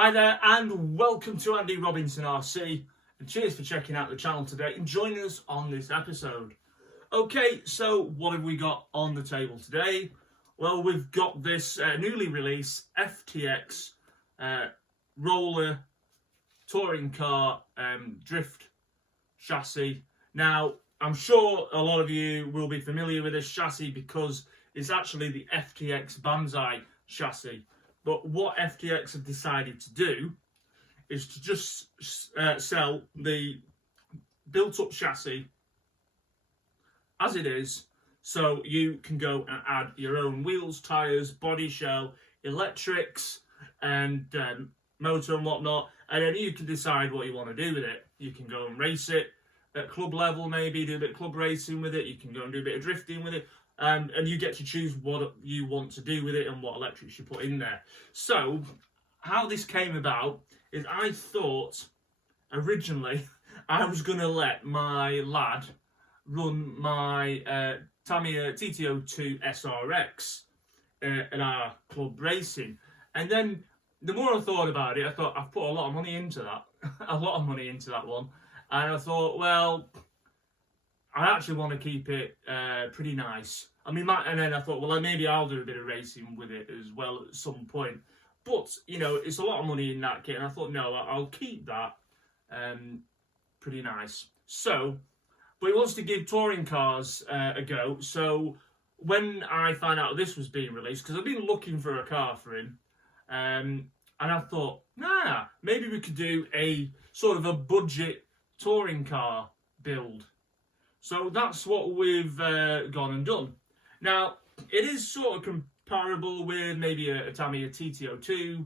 Hi there and welcome to Andy Robinson RC, and cheers for checking out the channel today and joining us on this episode. Okay, so what have we got on the table today? Well, we've got this newly released FTX roller touring car drift chassis. Now, I'm sure a lot of you will be familiar with this chassis because it's actually the FTX Banzai chassis. But what FTX have decided to do is to just sell the built-up chassis as it is, so you can go and add your own wheels, tyres, body shell, electrics, and motor and whatnot, and then you can decide what you want to do with it. You can go and race it at club level, maybe do a bit of club racing with it. You can go and do a bit of drifting with it. And you get to choose what you want to do with it and what electrics you put in there. So, how this came about is I thought, originally, I was going to let my lad run my Tamiya TT02 SRX in our club racing. And then, the more I thought about it, I thought, I've put a lot of money into that. a lot of money into that one. And I thought, well, I actually want to keep it pretty nice. I mean, and then I thought, well, maybe I'll do a bit of racing with it as well at some point. But, you know, it's a lot of money in that kit. And I thought, no, I'll keep that pretty nice. So, but he wants to give touring cars a go. So, when I found out this was being released, because I've been looking for a car for him, and I thought, maybe we could do a sort of a budget touring car build. So that's what we've gone and done. Now, it is sort of comparable with maybe a Tamiya TT02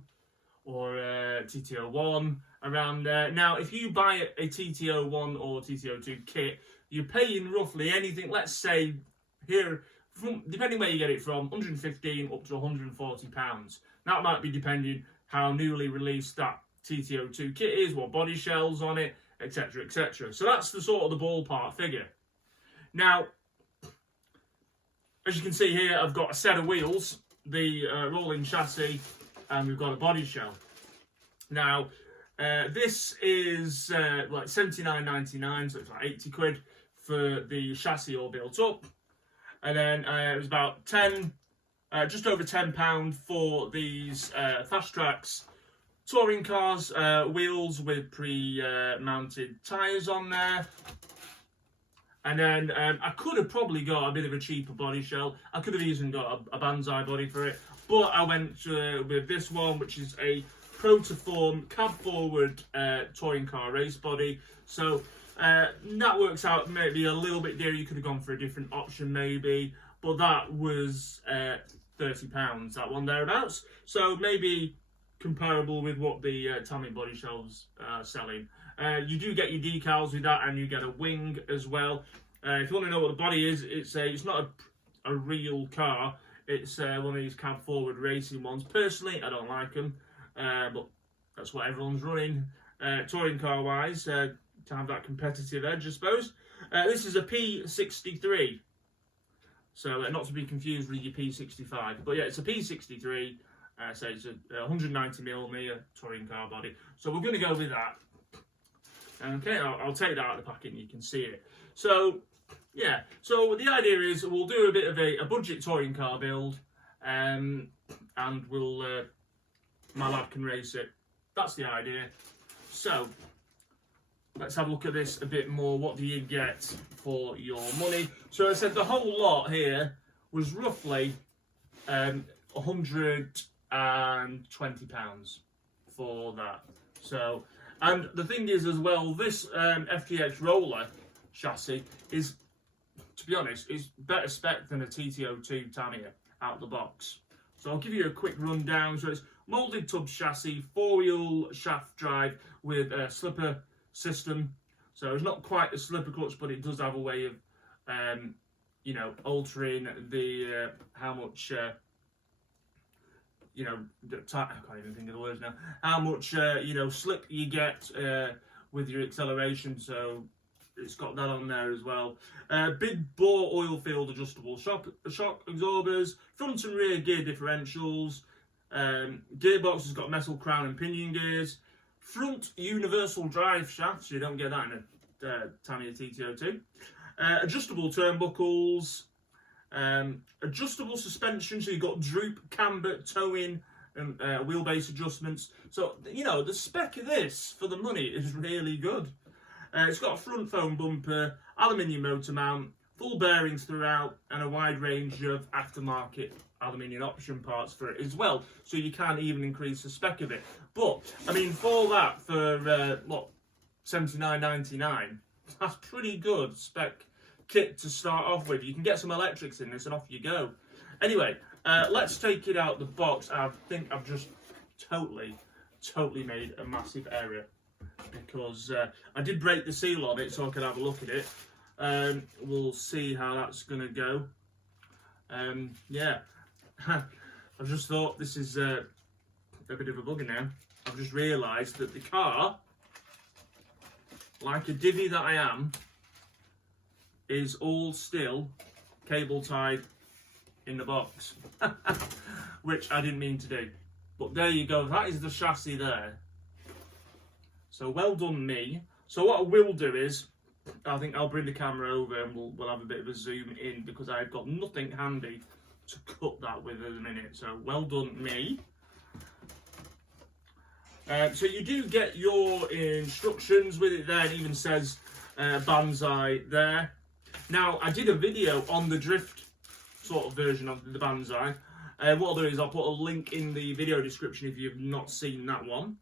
or a TT01 around there. Now, if you buy a TT01 or TT02 kit, you're paying roughly anything, let's say, here, depending where you get it from, 115 up to £140. That might be depending how newly released that TT02 kit is, what body shells on it, etc, etc. So that's the sort of the ballpark figure. Now, as you can see here, I've got a set of wheels, the rolling chassis, and we've got a body shell. Now, this is like $79.99, so it's like 80 quid for the chassis all built up. And then it was about just over £10 for these Fast Tracks touring cars, wheels with pre-mounted tyres on there. And then I could have probably got a bit of a cheaper body shell. I could have even got a Banzai body for it. But I went with this one, which is a Protoform cab-forward touring car race body. So that works out maybe a little bit dear. You could have gone for a different option maybe. But that was £30, that one thereabouts. So maybe comparable with what the Tamiya body shells are selling. You do get your decals with that, and you get a wing as well. If you want to know what the body is, it's not a real car. It's one of these cab forward racing ones. Personally, I don't like them, but that's what everyone's running touring car wise to have that competitive edge, I suppose. This is a P63, so not to be confused with your P65. But yeah, it's a P63. So it's a 190mm touring car body. So we're going to go with that. Okay, I'll take that out of the packet and you can see it. So, yeah. So the idea is we'll do a bit of a budget touring car build, and we'll my lad can race it. That's the idea. So let's have a look at this a bit more. What do you get for your money? So I said the whole lot here was roughly £120 for that. So, and the thing is as well, this FTX roller chassis is, to be honest, is better spec than a TT02 Tamiya out the box. So I'll give you a quick rundown. So it's moulded tub chassis, 4-wheel shaft drive with a slipper system. So it's not quite a slipper clutch, but it does have a way of, you know, altering the how much. You know, I can't even think of the words now. How much, you know, slip you get with your acceleration. So it's got that on there as well. Big bore oil field adjustable shock absorbers, front and rear gear differentials, Gearbox has got metal crown and pinion gears. Front universal drive shaft, so you don't get that in a Tamiya TT02. Adjustable turnbuckles. Adjustable suspension, so you've got droop, camber, toe-in, and wheelbase adjustments. So, you know, the spec of this for the money is really good. It's got a front foam bumper, aluminium motor mount, full bearings throughout, and a wide range of aftermarket aluminium option parts for it as well. So you can even increase the spec of it. But, I mean, for that, for, what, $79.99, that's pretty good spec kit to start off with. You can get some electrics in this and off you go. Anyway, let's take it out the box. I think I've just totally made a massive error, because I did break the seal on it so I could have a look at it. We'll see how that's going to go. Yeah, I've just thought this is a bit of a bugger now. I've just realised that the car, like a divvy that I am, is all still cable tied in the box, which I didn't mean to do. But there you go, that is the chassis there. So well done me. So what I will do is, I think I'll bring the camera over and we'll have a bit of a zoom in, because I've got nothing handy to cut that with at the minute. So well done me. So you do get your instructions with it there. It even says Banzai there. Now, I did a video on the drift sort of version of the Banzai. What I'll do is I'll put a link in the video description if you've not seen that one.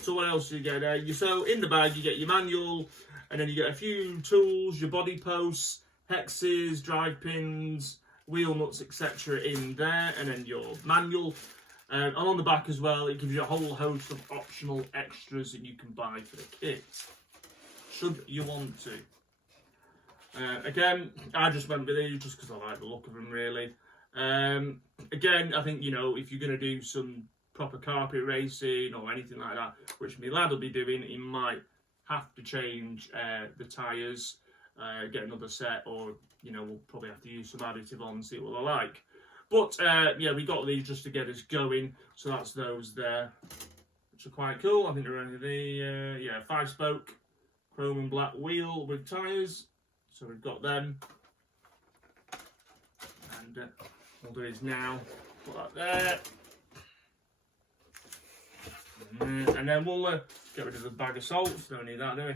So what else do you get there? So in the bag you get your manual, and then you get a few tools, your body posts, hexes, drive pins, wheel nuts, etc. in there, and then your manual. And on the back as well, it gives you a whole host of optional extras that you can buy for the kit, should you want to. Again, I just went with these just because I like the look of them, really. Again, I think, you know, if you're going to do some proper carpet racing or anything like that, which my lad will be doing, he might have to change the tyres, get another set, or, you know, we'll probably have to use some additive on, see what I like. But, yeah, we got these just to get us going, so that's those there, which are quite cool. I think they're only the, yeah, 5-spoke chrome and black wheel with tyres. So we've got them, and what we'll do is now put that there, and then we'll get rid of the bag of salts. Don't need that, do we?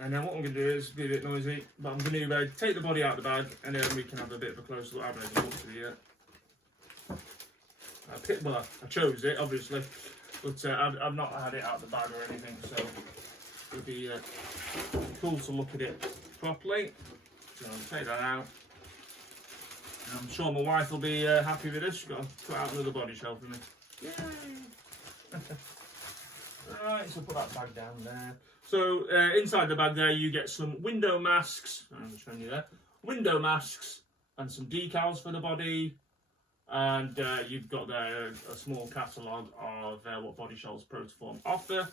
And then what I'm going to do is be a bit noisy, but I'm going to take the body out of the bag, and then we can have a bit of a closer look. I haven't even looked at it yet. Well, I chose it obviously, but I've not had it out of the bag or anything, so it'll be cool to look at it properly. So I'll take that out. And I'm sure my wife will be happy with this. She's got to put out another body shell for me. Yay! Alright, so put that bag down there. So inside the bag there you get some window masks. I'm showing you there. Window masks and some decals for the body. And you've got there a small catalogue of what Body Shells Protoform offer.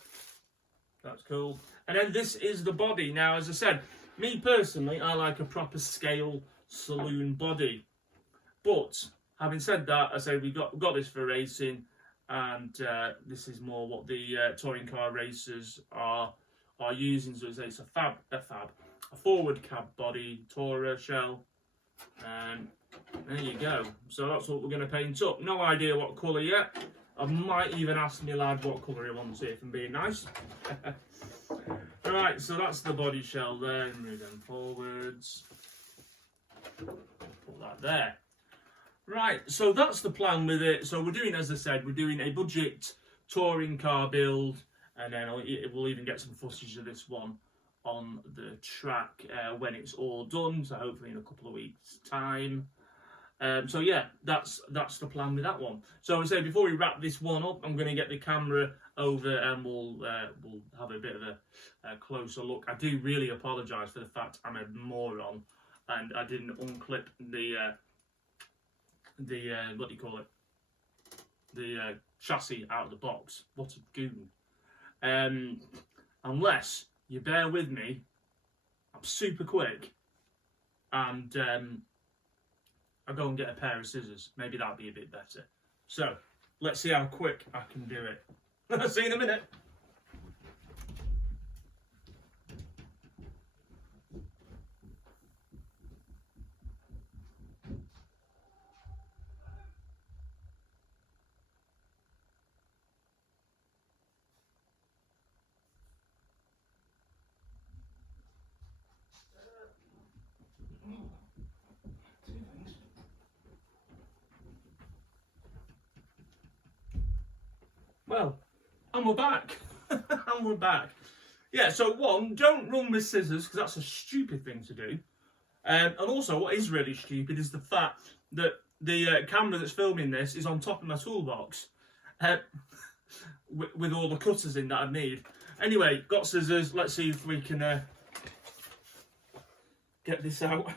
That's cool. And then this is the body. Now, as I said, me personally, I like a proper scale saloon body. But having said that, I say we got this for racing, and this is more what the touring car racers are using. So it's a forward cab body tourer shell. There you go. So that's what we're going to paint up. No idea what colour yet. I might even ask my lad what colour he wants it, if I'm being nice. Right, so that's the body shell there. Move them forwards. Put that there. Right, so that's the plan with it. So we're doing, as I said, we're doing a budget touring car build, and then we'll even get some footage of this one on the track when it's all done. So hopefully in a couple of weeks' time. So yeah, that's the plan with that one. So I say before we wrap this one up, I'm going to get the camera over and we'll have a bit of a closer look. I do really apologise for the fact I'm a moron and I didn't unclip the what do you call it? The chassis out of the box. What a goon! Unless you bear with me, I'm super quick and I'll go and get a pair of scissors. Maybe that'll be a bit better. So, let's see how quick I can do it. See you in a minute. Well, and we're back. And we're back. Yeah, so one, don't run with scissors, because that's a stupid thing to do. And also, what is really stupid is the fact that the camera that's filming this is on top of my toolbox. With all the cutters in that I need. Anyway, got scissors. Let's see if we can get this out.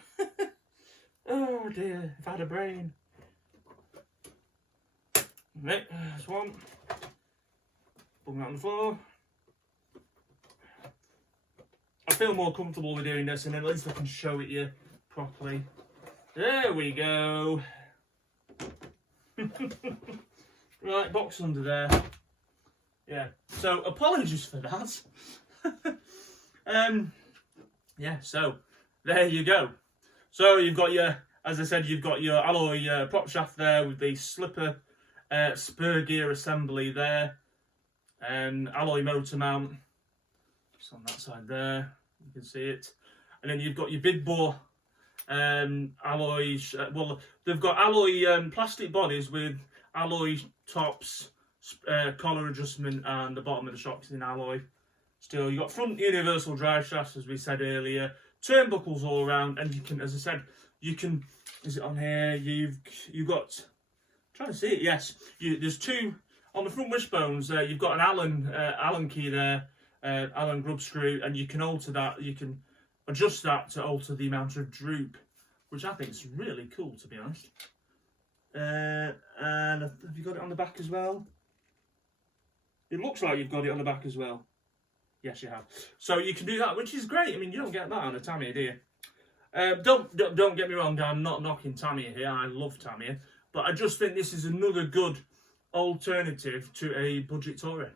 Oh dear, if I had a brain. Right, there's one. Put that on the floor. I feel more comfortable with doing this, and then at least I can show it you properly. There we go. Right, box under there. Yeah, so apologies for that. Yeah, so there you go. So you've got your, as I said, you've got your alloy prop shaft there with the slipper spur gear assembly there. Alloy motor mount. Just on that side there, you can see it. And then you've got your big bore alloy. Well, they've got alloy plastic bodies with alloy tops, collar adjustment, and the bottom of the shocks in alloy. Still, you've got front universal drive shafts, as we said earlier. Turnbuckles all around, and you can, as I said, you can. Is it on here? You've got. I'm trying to see it. Yes, there's two on the front wishbones. You've got an Allen key there, Allen grub screw, and you can alter that. You can adjust that to alter the amount of droop, which I think is really cool, to be honest. And have you got it on the back as well? It looks like you've got it on the back as well. Yes, you have. So you can do that, which is great. I mean, you don't get that on a Tamiya, do you? Don't get me wrong, I'm not knocking Tamiya here. I love Tamiya. But I just think this is another good alternative to a budget tourer.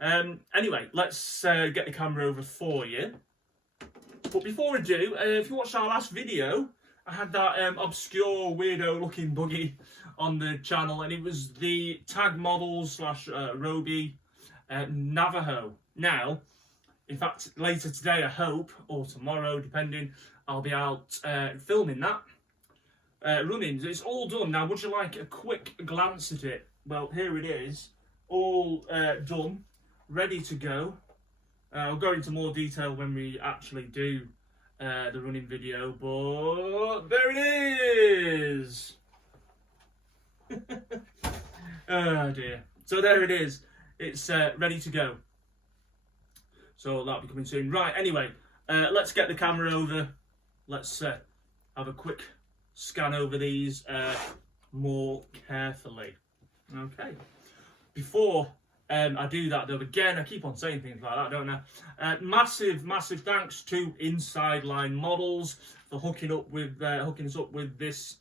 Anyway, let's get the camera over for you. But before I do, if you watched our last video, I had that obscure, weirdo-looking buggy on the channel, and it was the Tag Models / Roby Navajo. Now, in fact, later today, I hope, or tomorrow, depending, I'll be out filming that, running. It's all done. Now, would you like a quick glance at it? Well, here it is, all done, ready to go. I'll go into more detail when we actually do the running video, but there it is. Oh dear. So there it is. It's ready to go. So that'll be coming soon. Right, anyway, let's get the camera over. Let's have a quick scan over these more carefully. Okay. Before I do that, though, again, I keep on saying things like that, don't I? Massive thanks to Inside Line Models for hooking us up with this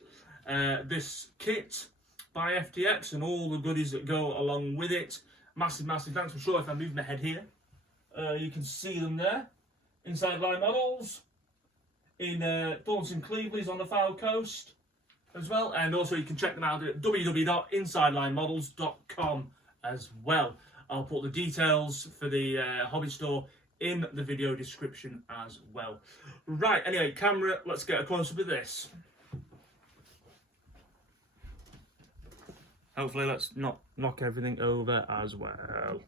this kit by FTX and all the goodies that go along with it. Massive thanks. I'm sure if I move my head here, you can see them there. Inside Line Models in Thornton Cleveleys on the Foul Coast as well, and also you can check them out at www.insidelinemodels.com as well. I'll put the details for the hobby store in the video description as well. Right, anyway, camera, let's get a close-up of this. Hopefully let's not knock everything over as well.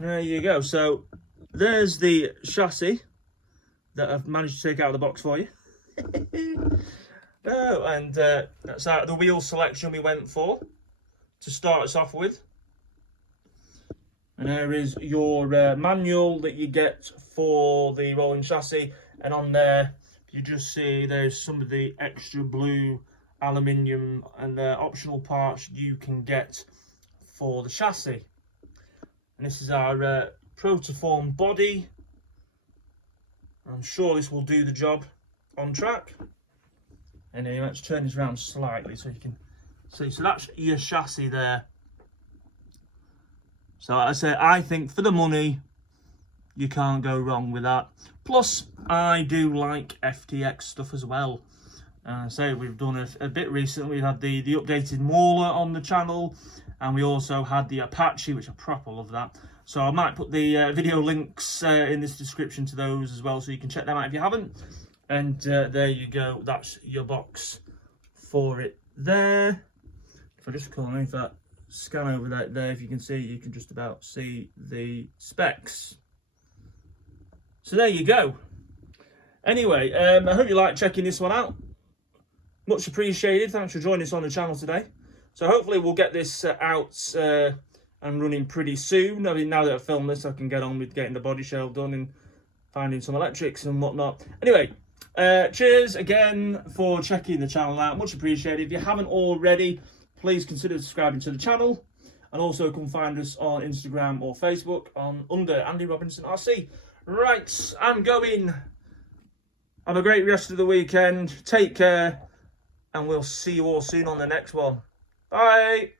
There you go. So there's the chassis that I've managed to take out of the box for you. Oh, and that's out of the wheel selection we went for to start us off with. And there is your manual that you get for the rolling chassis, and on there you just see there's some of the extra blue aluminium and optional parts you can get for the chassis. And this is our Protoform body. I'm sure this will do the job on track. Anyway, let's turn this around slightly so you can see. So that's your chassis there. So like I say, I think for the money, you can't go wrong with that. Plus, I do like FTX stuff as well. So we've done a bit recently. We had the updated Mauler on the channel, and we also had the Apache, which I proper love that. So I might put the video links in this description to those as well, so you can check them out if you haven't. And there you go. That's your box for it there. If I just come in, if I scan over that there, if you can see, you can just about see the specs. So there you go. Anyway, I hope you like checking this one out. Much appreciated. Thanks for joining us on the channel today. So hopefully we'll get this out and running pretty soon. I mean, now that I've filmed this, I can get on with getting the body shell done and finding some electrics and whatnot. Anyway, cheers again for checking the channel out. Much appreciated. If you haven't already, please consider subscribing to the channel. And also come find us on Instagram or Facebook under Andy Robinson RC. Right, I'm going. Have a great rest of the weekend. Take care. And we'll see you all soon on the next one. Bye.